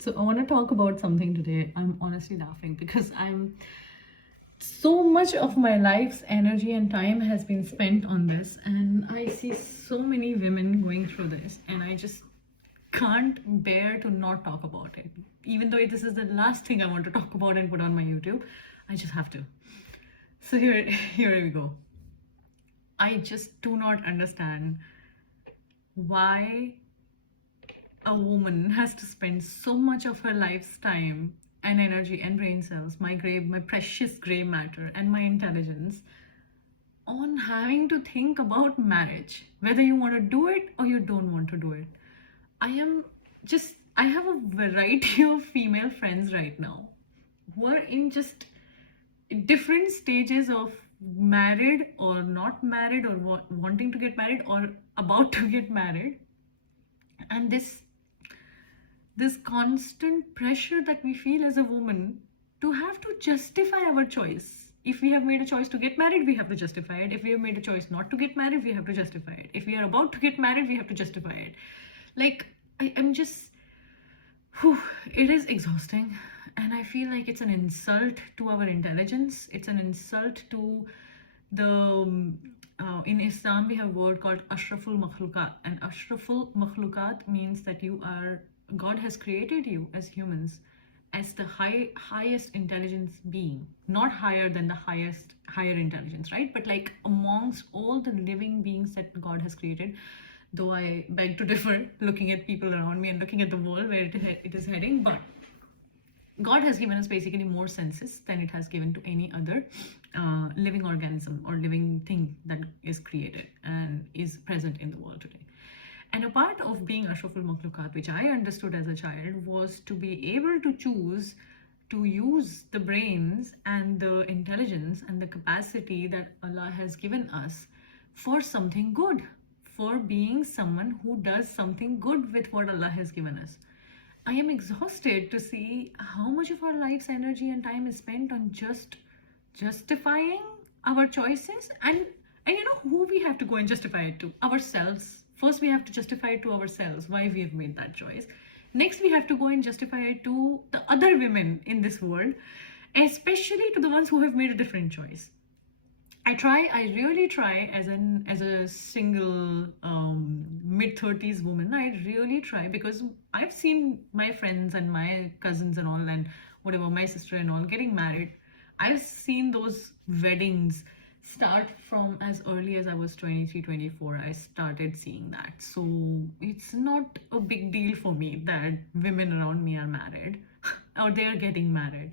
So I want to talk about something today. I'm honestly laughing because I'm so much of my life's energy and time has been spent on this, and I see so many women going through this, and I just can't bear to not talk about it. Even though this is the last thing I want to talk about and put on my YouTube, I just have to. So here we go. I just do not understand why a woman has to spend so much of her life's time and energy and brain cells, my precious gray matter and my intelligence, on having to think about marriage, whether you want to do it or you don't want to do it. I have a variety of female friends right now who are in just different stages of married or not married, or wanting to get married or about to get married, and this constant pressure that we feel as a woman to have to justify our choice. If we have made a choice to get married, we have to justify it. If we have made a choice not to get married, we have to justify it. If we are about to get married, we have to justify it. Like, I'm just, whew, it is exhausting. And I feel like it's an insult to our intelligence. It's an insult to in Islam, we have a word called Ashraful Makhlukat. And Ashraful Makhlukat means that God has created you as humans as the highest intelligence being, not higher than the higher intelligence, right? But like amongst all the living beings that God has created, though I beg to differ looking at people around me and looking at the world where it is heading, but God has given us basically more senses than it has given to any other living organism or living thing that is created and is present in the world today. And a part of being Ashraful Makhlukat, which I understood as a child, was to be able to choose to use the brains and the intelligence and the capacity that Allah has given us for something good, for being someone who does something good with what Allah has given us. I am exhausted to see how much of our life's energy and time is spent on just justifying our choices, and you know who we have to go and justify it to? Ourselves. First, we have to justify it to ourselves why we have made that choice. Next, we have to go and justify it to the other women in this world, especially to the ones who have made a different choice. I really try as a single mid-30s woman. I really try, because I've seen my friends and my cousins and all, and whatever, my sister and all getting married. I've seen those weddings start from as early as I was 23, 24. I started seeing that. So it's not a big deal for me that women around me are married or they're getting married.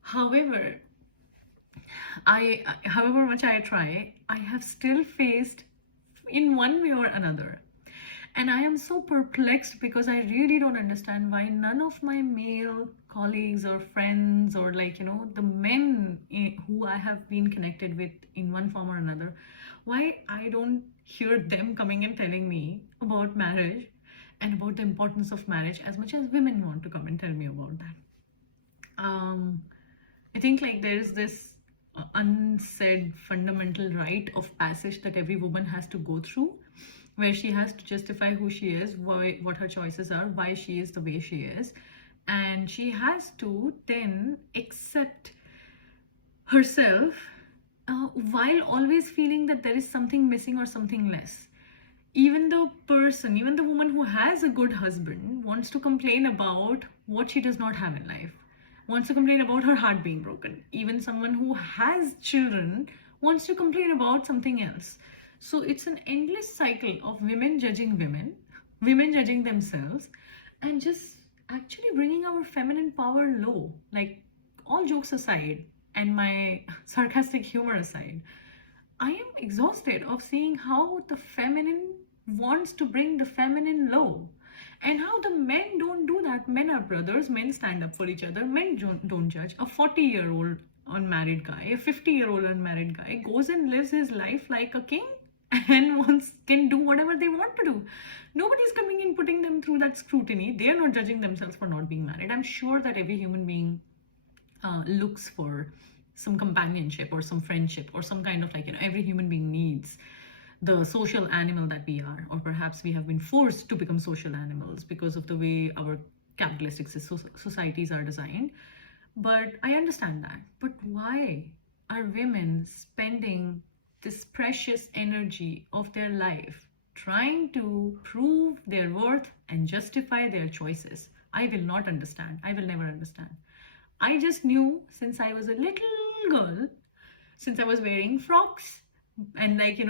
However, however much I try, I have still faced in one way or another. And I am so perplexed because I really don't understand why none of my male colleagues or friends, or like, the men who I have been connected with in one form or another, why I don't hear them coming and telling me about marriage and about the importance of marriage as much as women want to come and tell me about that. I think like there's this unsaid fundamental rite of passage that every woman has to go through, where she has to justify who she is, what her choices are, why she is the way she is, and she has to then accept herself while always feeling that there is something missing or something less. Even the woman who has a good husband wants to complain about what she does not have in life, wants to complain about her heart being broken. Even someone who has children wants to complain about something else. So it's an endless cycle of women judging women judging themselves, and just actually bringing our feminine power low. Like, all jokes aside and my sarcastic humor aside, I am exhausted of seeing how the feminine wants to bring the feminine low, and how the men don't do that. Men are brothers, men stand up for each other, men don't judge. A 40-year-old unmarried guy, a 50-year-old unmarried guy goes and lives his life like a king and can do whatever they want to do. Nobody's coming and putting them through that scrutiny. They are not judging themselves for not being married. I'm sure that every human being looks for some companionship or some friendship or some kind of every human being needs the social animal that we are, or perhaps we have been forced to become social animals because of the way our capitalistic societies are designed. But I understand that. But why are women spending this precious energy of their life trying to prove their worth and justify their choices? I will not understand. I will never understand. I just knew since I was a little girl, since I was wearing frocks and, like,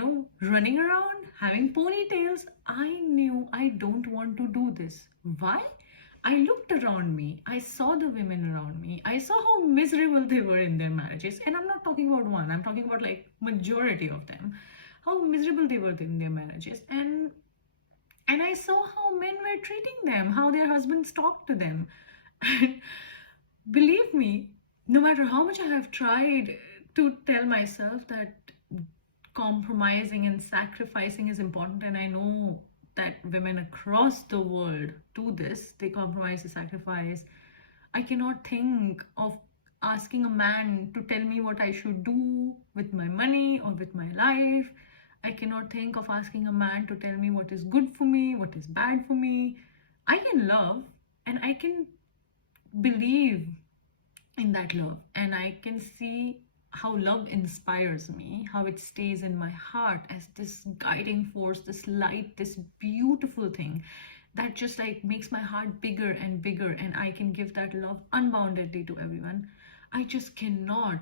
running around, having ponytails, I knew I don't want to do this. Why? I looked around me, I saw the women around me, I saw how miserable they were in their marriages. And I'm not talking about one, I'm talking about like majority of them. How miserable they were in their marriages. And I saw how men were treating them, how their husbands talked to them. And believe me, no matter how much I have tried to tell myself that compromising and sacrificing is important, and I know that women across the world do this, they compromise, they sacrifice. I cannot think of asking a man to tell me what I should do with my money or with my life. I cannot think of asking a man to tell me what is good for me, what is bad for me. I can love and I can believe in that love, and I can see how love inspires me, how it stays in my heart as this guiding force, this light, this beautiful thing that just like makes my heart bigger and bigger, and I can give that love unboundedly to everyone. I just cannot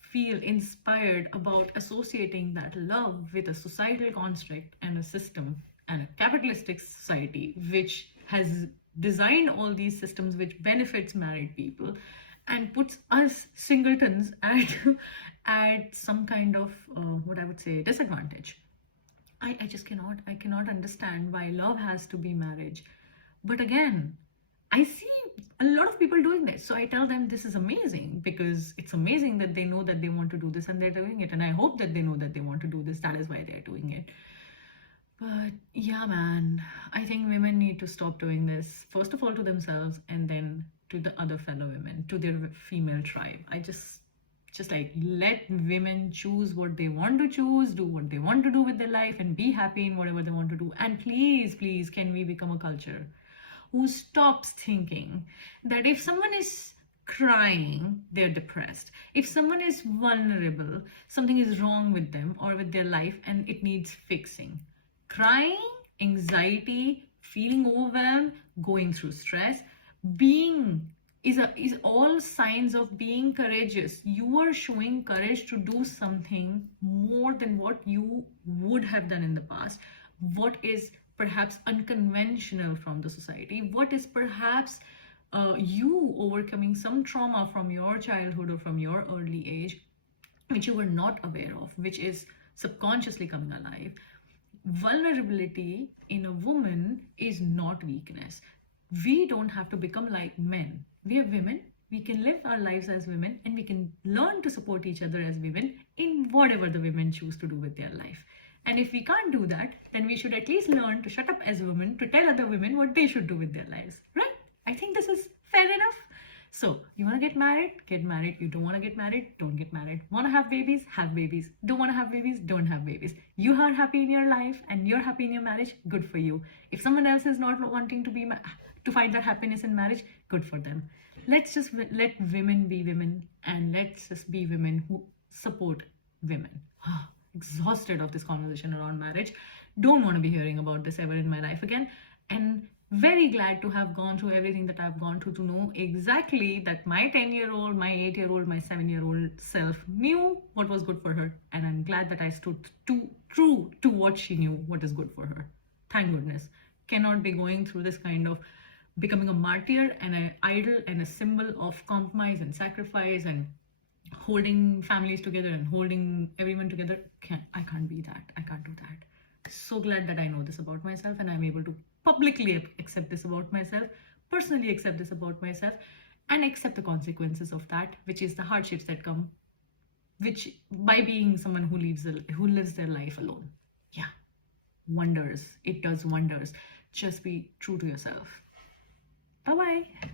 feel inspired about associating that love with a societal construct and a system and a capitalistic society which has designed all these systems which benefits married people and puts us singletons at at some kind of what I would say disadvantage. I just cannot understand why love has to be marriage. But again, I see a lot of people doing this. So I tell them this is amazing, because it's amazing that they know that they want to do this and they're doing it. And I hope that they know that they want to do this. That is why they're doing it. But yeah, man, I think women need to stop doing this. First of all, to themselves, and then to the other fellow women, to their female tribe. I just like let women choose what they want to choose, do what they want to do with their life, and be happy in whatever they want to do. And please, please, can we become a culture who stops thinking that if someone is crying, they're depressed. If someone is vulnerable, something is wrong with them or with their life and it needs fixing. Crying, anxiety, feeling overwhelmed, going through stress, being is all signs of being courageous. You are showing courage to do something more than what you would have done in the past. What is perhaps unconventional from the society? What is perhaps you overcoming some trauma from your childhood or from your early age, which you were not aware of, which is subconsciously coming alive. Vulnerability in a woman is not weakness. We don't have to become like men. We are women. We can live our lives as women, and we can learn to support each other as women in whatever the women choose to do with their life. And if we can't do that, then we should at least learn to shut up as women to tell other women what they should do with their lives, right? I think this is fair enough. So, you want to get married? Get married. You don't want to get married? Don't get married. Want to have babies? Have babies. Don't want to have babies? Don't have babies. You are happy in your life and you're happy in your marriage? Good for you. If someone else is not wanting to find that happiness in marriage, good for them. Let's just let women be women, and let's just be women who support women. Exhausted of this conversation around marriage. Don't want to be hearing about this ever in my life again. And very glad to have gone through everything that I've gone through to know exactly that my 10-year-old, my 8-year-old, my 7-year-old self knew what was good for her. And I'm glad that I stood true to what she knew, what is good for her. Thank goodness. Cannot be going through this kind of becoming a martyr and an idol and a symbol of compromise and sacrifice and holding families together and holding everyone together. I can't be that. I can't do that. So glad that I know this about myself, and I'm able to publicly accept this about myself, personally accept this about myself, and accept the consequences of that, which is the hardships that come which by being someone who lives their life alone. Yeah, wonders. It does wonders. Just be true to yourself. Bye bye.